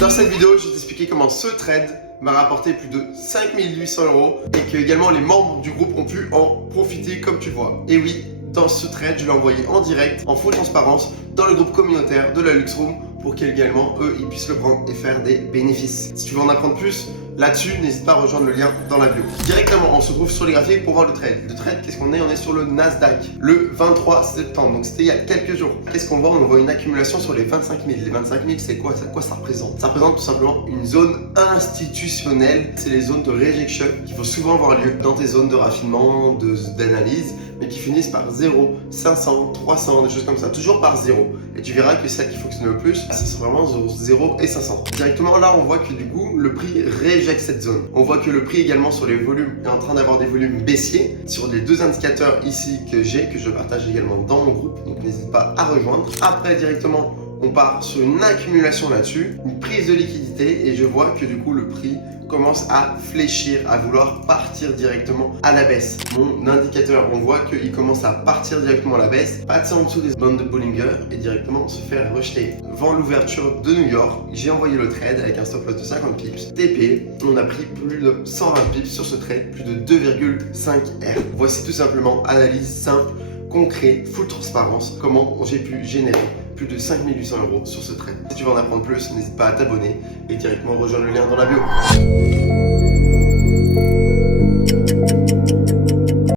Dans cette vidéo, je vais t'expliquer comment ce trade m'a rapporté plus de 5800 € et que également les membres du groupe ont pu en profiter comme tu vois. Et oui, dans ce trade, je l'ai envoyé en direct, en full transparence, dans le groupe communautaire de la Luxroom pour qu'également eux, ils puissent le prendre et faire des bénéfices. Si tu veux en apprendre plus là-dessus, n'hésite pas à rejoindre le lien dans la bio. Directement, on se trouve sur les graphiques pour voir le trade. Le trade, qu'est-ce qu'on est? On est sur le Nasdaq le 23 septembre, donc c'était il y a quelques jours. Qu'est-ce qu'on voit? On voit une accumulation sur les 25 000. Les 25 000, c'est quoi? Quoi ça représente? Ça représente tout simplement une zone institutionnelle. C'est les zones de rejection qui vont souvent avoir lieu dans tes zones de raffinement, d'analyse, mais qui finissent par 0, 500, 300, des choses comme ça, toujours par 0. Et tu verras que celle qui fonctionne le plus, c'est vraiment 0 et 500. Directement là, on voit que du coup, le prix réjecte cette zone. On voit que le prix également sur les volumes est en train d'avoir des volumes baissiers sur les deux indicateurs ici que je partage également dans mon groupe, donc n'hésite pas à rejoindre. Après, directement, on part sur une accumulation là-dessus, une prise de liquidité et je vois que du coup, le prix commence à fléchir, à vouloir partir directement à la baisse. Mon indicateur, on voit qu'il commence à partir directement à la baisse, passer en dessous des bandes de Bollinger et directement se faire rejeter. Avant l'ouverture de New York, j'ai envoyé le trade avec un stop loss de 50 pips. TP, on a pris plus de 120 pips sur ce trade, plus de 2,5 R. Voici tout simplement analyse simple, concret, full transparence, comment j'ai pu générer plus de 5800 € sur ce trade. Si tu veux en apprendre plus, n'hésite pas à t'abonner et directement rejoindre le lien dans la bio.